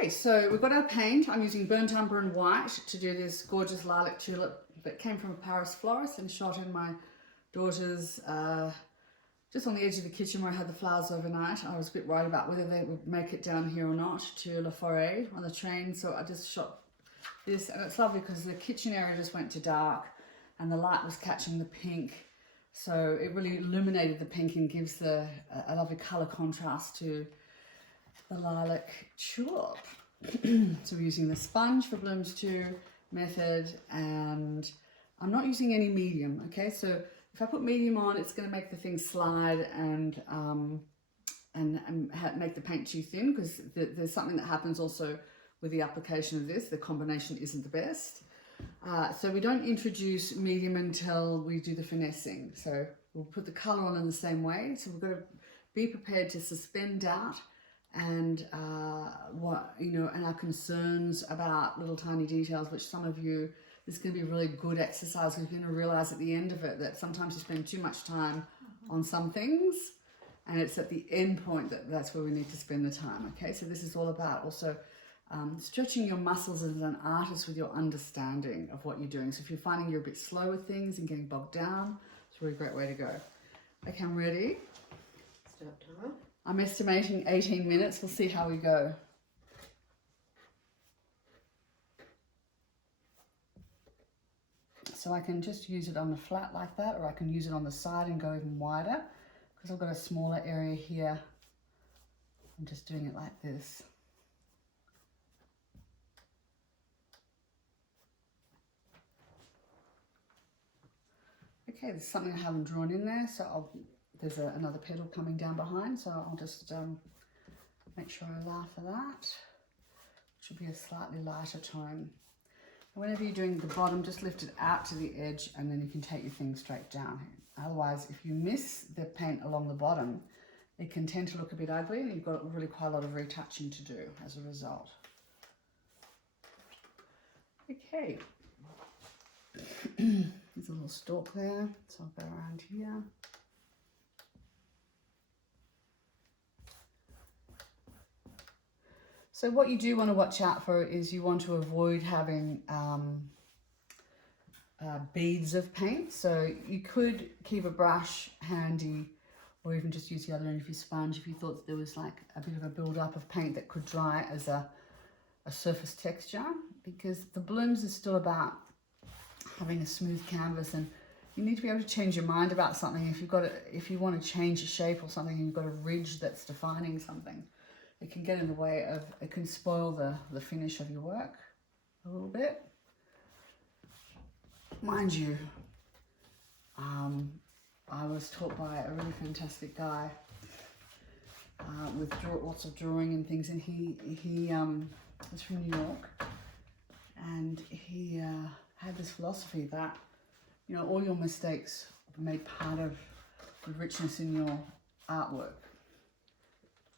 Okay, so we've got our paint. I'm using burnt umber and white to do this gorgeous lilac tulip that came from a Paris florist and shot in my daughter's, just on the edge of the kitchen where I had the flowers overnight. I was a bit worried about whether they would make it down here or not to La Forêt on the train, so I just shot this, and it's lovely because the kitchen area just went to dark and the light was catching the pink, so it really illuminated the pink and gives a lovely colour contrast to the lilac tulip. So we're using the sponge for Blooms 2 method, and I'm not using any medium, okay? So if I put medium on, it's going to make the thing slide and make the paint too thin, because there's something that happens also with the application of this. The combination isn't the best. So we don't introduce medium until we do the finessing. So we'll put the colour on in the same way. So we've got to be prepared to suspend doubt and and our concerns about little tiny details, which some of you, this is going to be a really good exercise. You're going to realize at the end of it that sometimes you spend too much time on some things, and it's at the end point that's where we need to spend the time. Okay, so this is all about also stretching your muscles as an artist with your understanding of what you're doing. So if you're finding you're a bit slow with things and getting bogged down, it's a really great way to go. Okay, I'm ready. Start time. I'm estimating 18 minutes. We'll see how we go. So I can just use it on the flat like that, or I can use it on the side and go even wider, because I've got a smaller area here. I'm just doing it like this. Okay, there's something I haven't drawn in there, so there's another petal coming down behind, so I'll just make sure I allow for that. It should be a slightly lighter tone. And whenever you're doing the bottom, just lift it out to the edge, and then you can take your thing straight down. Otherwise, if you miss the paint along the bottom, it can tend to look a bit ugly, and you've got really quite a lot of retouching to do as a result. Okay. There's a little stalk there, so I'll go around here. So what you do want to watch out for is you want to avoid having beads of paint. So you could keep a brush handy, or even just use the other end of your sponge if you thought that there was like a bit of a build-up of paint that could dry as a surface texture, because the blooms is still about having a smooth canvas, and you need to be able to change your mind about something. If you want to change a shape or something and you've got a ridge that's defining something, it can get in the way of, it can spoil the finish of your work a little bit. Mind you, I was taught by a really fantastic guy with lots of drawing and things, and he was from New York, and he had this philosophy that, you know, all your mistakes made part of the richness in your artwork.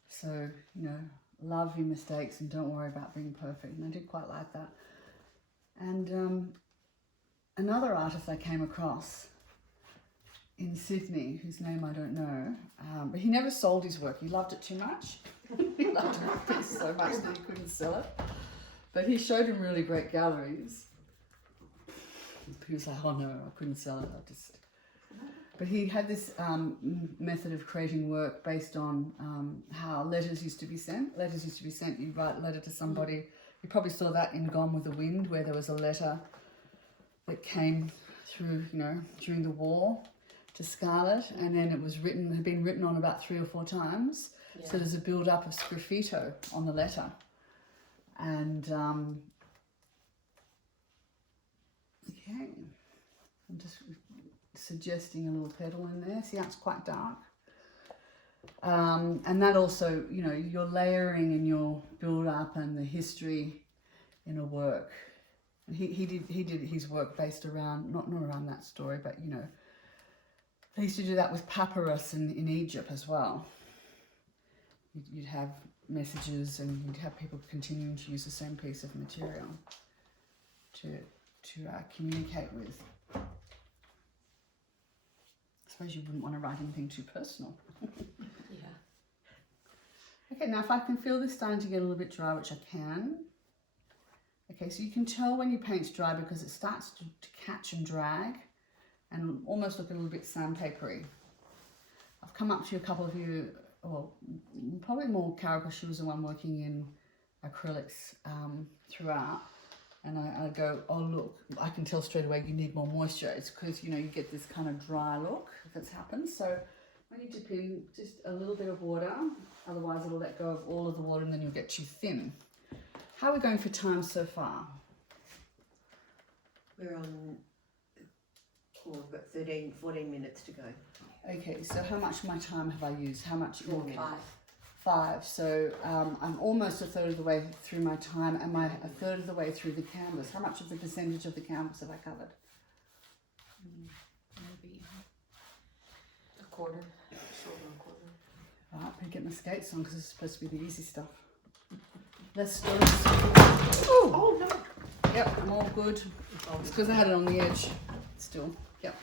So, you know, love your mistakes and don't worry about being perfect. And I did quite like that. And another artist I came across in Sydney, whose name I don't know, but he never sold his work. He loved it too much. He loved it so much that he couldn't sell it. But he showed in really great galleries. He was like, oh no, I couldn't sell it. But he had this method of creating work based on how letters used to be sent. Letters used to be sent, you write a letter to somebody. You probably saw that in Gone with the Wind, where there was a letter that came through, you know, during the war to Scarlett, and then it was written, had been written on about 3 or 4 times. Yeah. So there's a build-up of sgraffito on the letter. And, okay, I'm just suggesting a little petal in there. See how it's quite dark? And that also, you know, your layering and your build-up and the history in a work. And he did his work based around, not around that story, but, you know, they used to do that with papyrus in Egypt as well. You'd have messages, and you'd have people continuing to use the same piece of material to communicate with. I suppose you wouldn't want to write anything too personal. Yeah. Okay, now if I can feel this starting to get a little bit dry, which I can. Okay, so you can tell when your paint's dry because it starts to catch and drag and almost look a little bit sandpapery. I've come up to a couple of you, well, probably more Cara because she was the one working in acrylics throughout. And I go, oh look, I can tell straight away you need more moisture. It's because, you know, you get this kind of dry look that's happened. So when you dip in just a little bit of water, otherwise it'll let go of all of the water and then you'll get too thin. How are we going for time so far? We're on, we've got 14 minutes to go. Okay, so how much of my time have I used? How much? 4 minutes. 5. So I'm almost a third of the way through my time. Am I a third of the way through the canvas? How much of the percentage of the canvas have I covered? Maybe a quarter, short of a quarter. All right, better get my skates on because it's supposed to be the easy stuff. Let's do it. Oh no! Yep, I'm all good. It's because I had it on the edge still. Yep.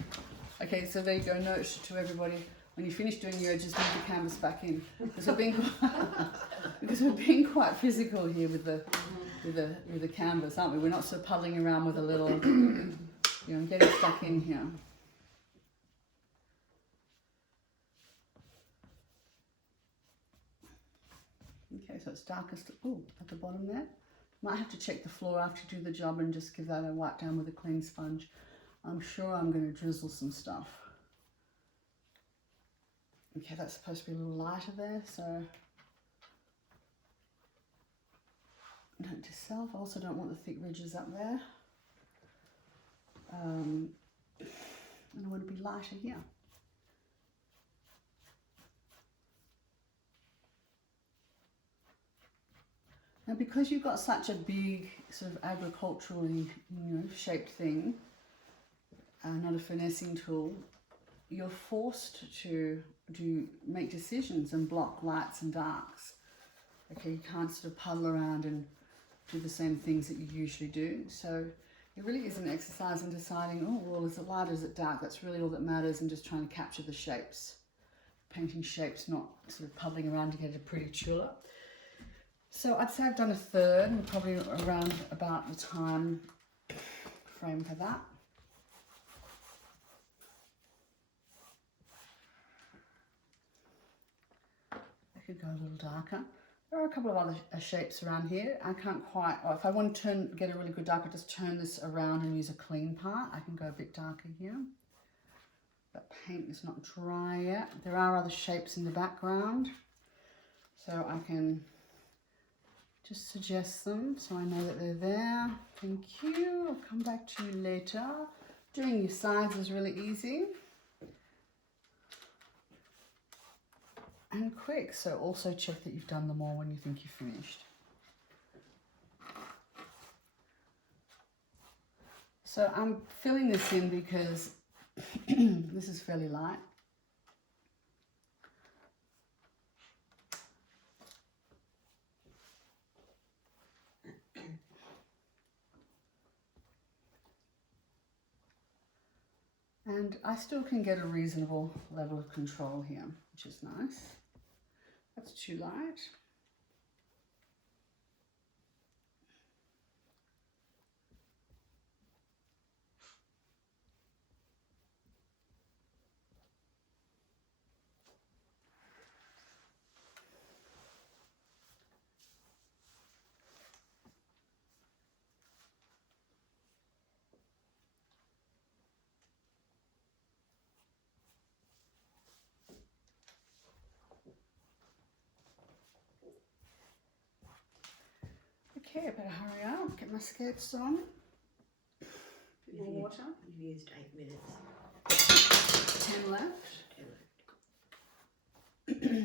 Okay, so there you go. Note to everybody. When you finish doing your edges, move the canvas back in because we're being quite physical here with the canvas, aren't we? We're not so puddling around with a little, you know, getting stuck in here. Okay, so it's darkest at the bottom there. Might have to check the floor after you do the job and just give that a wipe down with a clean sponge. I'm sure I'm going to drizzle some stuff. Okay, that's supposed to be a little lighter there, so note to self, I also don't want the thick ridges up there. And I want to be lighter here. Now because you've got such a big sort of agriculturally, you know, shaped thing, not a finessing tool, you're forced to make decisions and block lights and darks. Okay, you can't sort of puddle around and do the same things that you usually do. So it really is an exercise in deciding, oh, well, is it light or is it dark? That's really all that matters, and just trying to capture the shapes. Painting shapes, not sort of puddling around to get a pretty tulip. So I'd say I've done a third, and probably around about the time frame for that. Could go a little darker. There are a couple of other shapes around here. I can't quite, or if I want to get a really good dark, I just turn this around and use a clean part. I can go a bit darker here. But paint is not dry yet. There are other shapes in the background, so I can just suggest them so I know that they're there. Thank you. I'll come back to you later. Doing your sides is really easy and quick, so also check that you've done them all when you think you've finished. So I'm filling this in because this is fairly light. And I still can get a reasonable level of control here, which is nice. That's too light. Okay, I better hurry up, get my skates on. Bit more water. You've used 8 minutes. 10 left. 10 left.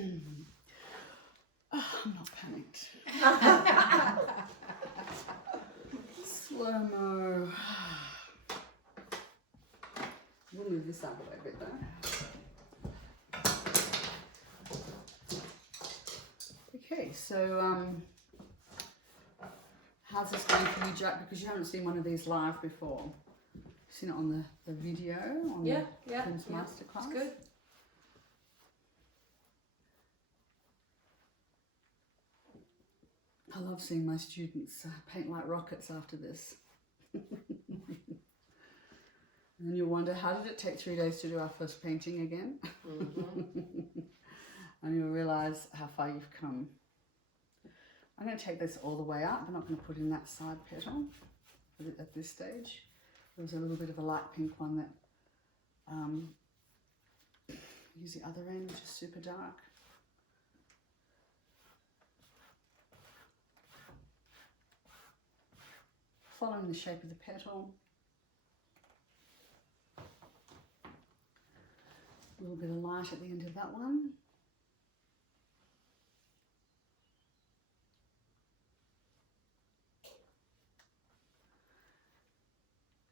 Oh, I'm not panicked. Slow-mo. We'll move this out of the way a bit though. Okay, so how's this going for you, Jack? Because you haven't seen one of these live before. You've seen it on the video on the Kim's Masterclass. It's good. I love seeing my students paint like rockets after this. And then you wonder, how did it take 3 days to do our first painting again? And you'll realise how far you've come. I'm going to take this all the way up. I'm not going to put in that side petal at this stage. There was a little bit of a light pink one that use the other end, which is super dark. Following the shape of the petal. A little bit of light at the end of that one.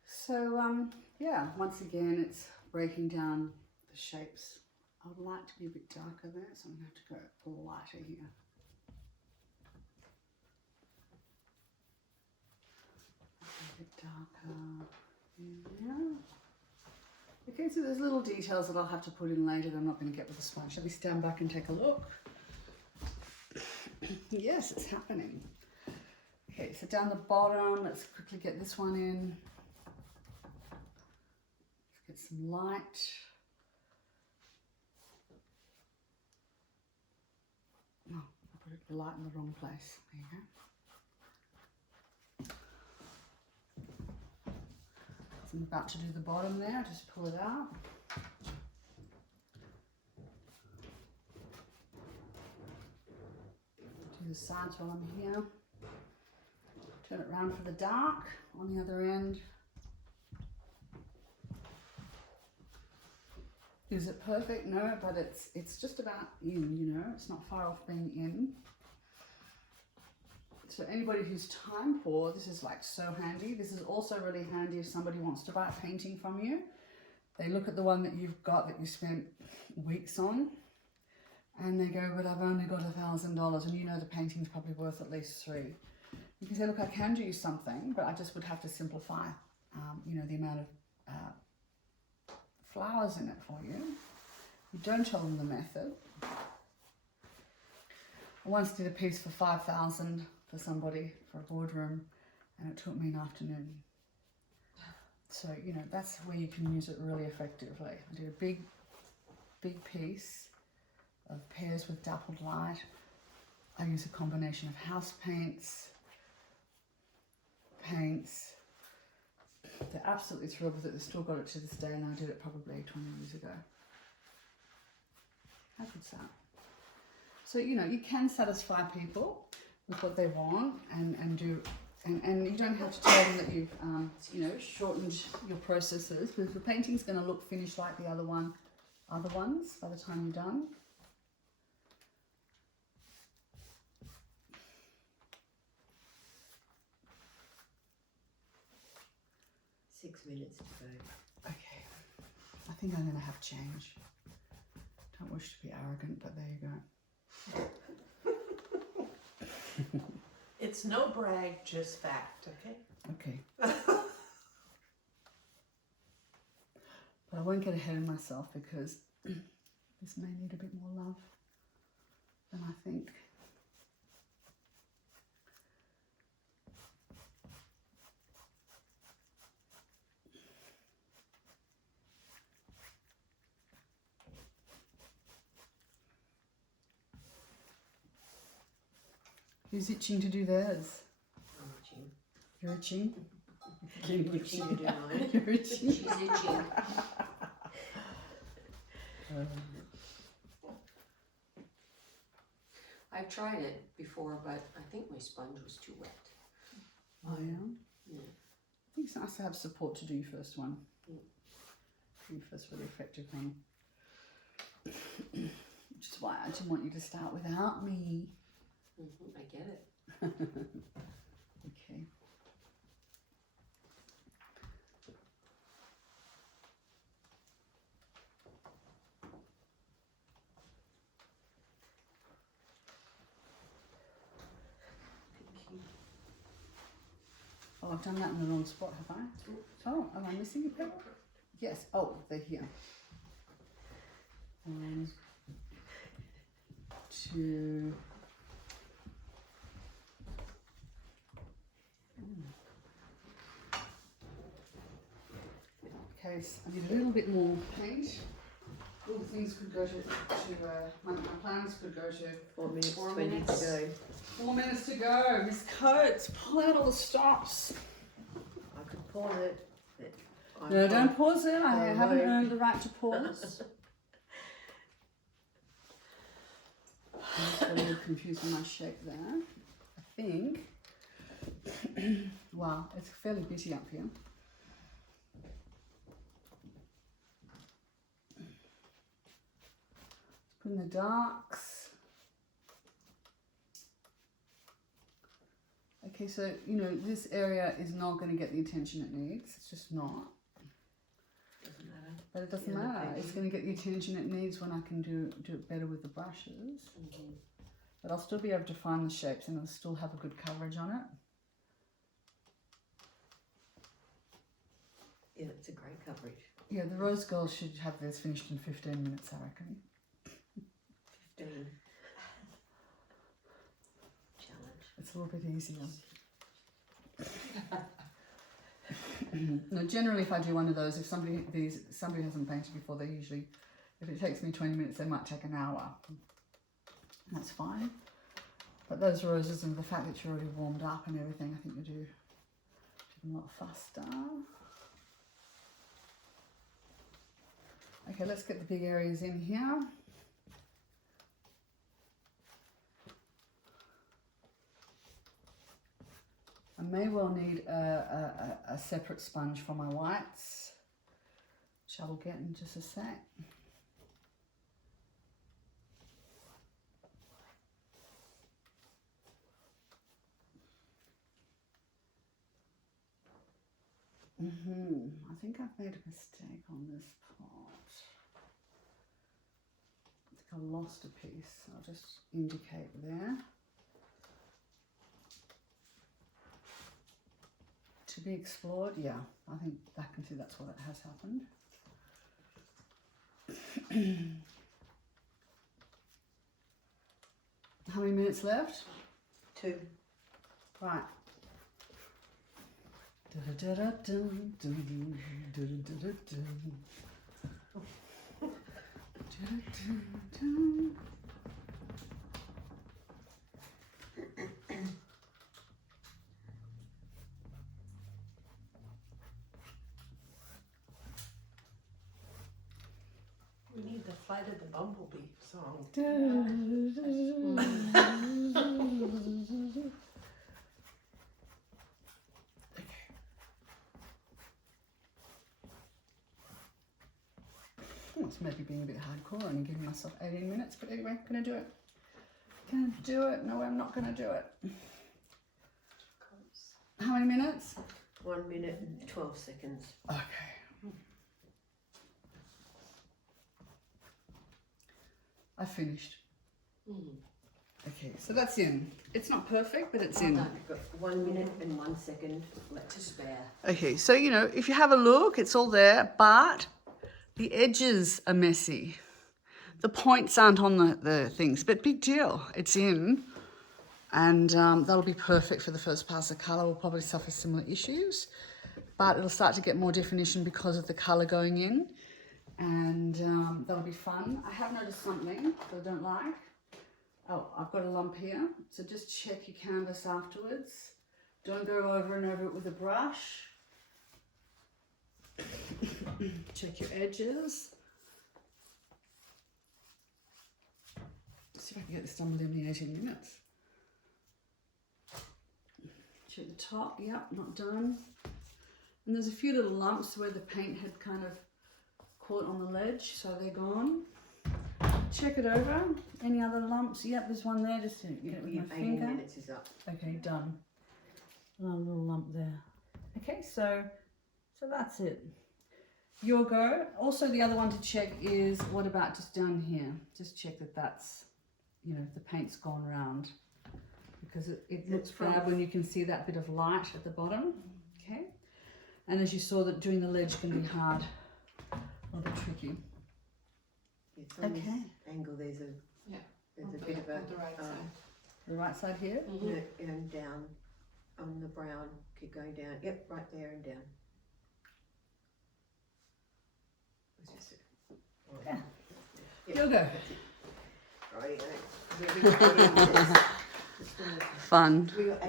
So yeah, once again it's breaking down the shapes. I would like to be a bit darker there, so I'm going to have to go lighter here. A bit darker. Yeah. Okay, so there's little details that I'll have to put in later that I'm not going to get with the sponge. Shall we stand back and take a look? Yes, it's happening. Okay, so down the bottom, let's quickly get this one in. Let's get some light. Oh, I put the light in the wrong place. There you go. I'm about to do the bottom there, just pull it out. Do the sides while I'm here. Turn it around for the dark on the other end. Is it perfect? No, but it's just about in, you know, it's not far off being in. So anybody who's time poor, this is like so handy. This is also really handy if somebody wants to buy a painting from you. They look at the one that you've got that you spent weeks on and they go, but I've only got $1,000, and you know the painting's probably worth at least $3,000. You can say, look, I can do something, but I just would have to simplify, you know, the amount of flowers in it for you. You don't tell them the method. I once did a piece for $5,000 for somebody for a boardroom, and it took me an afternoon. So, you know, that's where you can use it really effectively. I did a big piece of pears with dappled light. I use a combination of house paints. They're absolutely thrilled with it. They've still got it to this day, and I did it probably 20 years ago. How good's that? So, you know, you can satisfy people with what they want and you don't have to tell them that you've, you know, shortened your processes, because the painting's going to look finished like the other ones by the time you're done. Six minutes to go. Okay, I think I'm going to have change. Don't wish to be arrogant, but there you go. It's no brag, just fact, okay? Okay. But I won't get ahead of myself, because this may need a bit more love than I think. Who's itching to do theirs? I'm itching. You're itching? I'm itching to do mine. You're itching? She's itching. I've tried it before, but I think my sponge was too wet. Oh yeah? Yeah. I think it's nice to have support to do your first one. Your first really effective one. Which is why I didn't want you to start without me. I get it. Okay. Oh, I've done that in the wrong spot, have I? Oh, am I missing a petal? Yes. Oh, they're here. 1, 2, case I need a little bit more paint. All the things could go to my plans could go to 4 minutes, 4 20 minutes. to go. 4 minutes to go. Miss Coates, pull out all the stops. I could pause it. But No, don't pause it. I Oh, haven't no. earned the right to pause. I'm just got a little confused with my shape there. I think. Wow, it's fairly busy up here. Put in the darks. Okay, so you know this area is not going to get the attention it needs. It's just not. Doesn't matter. But it doesn't Yeah, matter. okay. It's going to get the attention it needs when I can do it better with the brushes. But I'll still be able to find the shapes and I'll still have a good coverage on it. Yeah, it's a great coverage. Yeah, the rose gold should have this finished in 15 minutes, I reckon. 15. Challenge. It's a little bit easier. No, generally if I do one of those, if somebody hasn't painted before, they usually, if it takes me 20 minutes, they might take an hour. That's fine. But those roses and the fact that you're already warmed up and everything, I think you do them a lot faster. Okay, let's get the big areas in here. I may well need a separate sponge for my whites, which I will get in just a sec. I think I've made a mistake on this part. I think I lost a piece. I'll just indicate there. To be explored, yeah, I think I can see that's what it has happened. How many minutes left? 2. Right. We need the Flight of the Bumblebee song. It's maybe being a bit hardcore and giving myself 18 minutes, but anyway, gonna do it. Gonna do it. No, I'm not gonna do it. How many minutes? 1 minute and 12 seconds. Okay. I finished. Okay, so that's in. It's not perfect, but it's in. I've got 1 minute and 1 second left to spare. Okay, so you know, if you have a look, it's all there, but the edges are messy. The points aren't on the things, but big deal. It's in, and that'll be perfect for the first pass of colour. We'll probably suffer similar issues, but it'll start to get more definition because of the colour going in, and that'll be fun. I have noticed something that I don't like. Oh, I've got a lump here, so just check your canvas afterwards. Don't go over and over it with a brush. Check your edges. See if I can get this done within the 18 minutes. Check the top, yep, not done. And there's a few little lumps where the paint had kind of caught on the ledge, so they're gone. Check it over. Any other lumps? Yep, there's one there, just to get it with my 18 finger. minutes is up. Okay, done. Another little lump there. Okay, so that's it. Your go. Also, the other one to check is, what about just down here? Just check that that's, you know, the paint's gone round. Because it looks bad when you can see that bit of light at the bottom. Okay. And as you saw, that doing the ledge can be hard. A little bit tricky. Yeah, from Okay. this angle, there's a bit of a on the right side. The right side here. no, and down on the brown. Keep going down. Yep, right there and down. Was just a- Yeah. Yeah, You'll go. that's it. Rightio. So we got 8 minutes. Fun. We got 8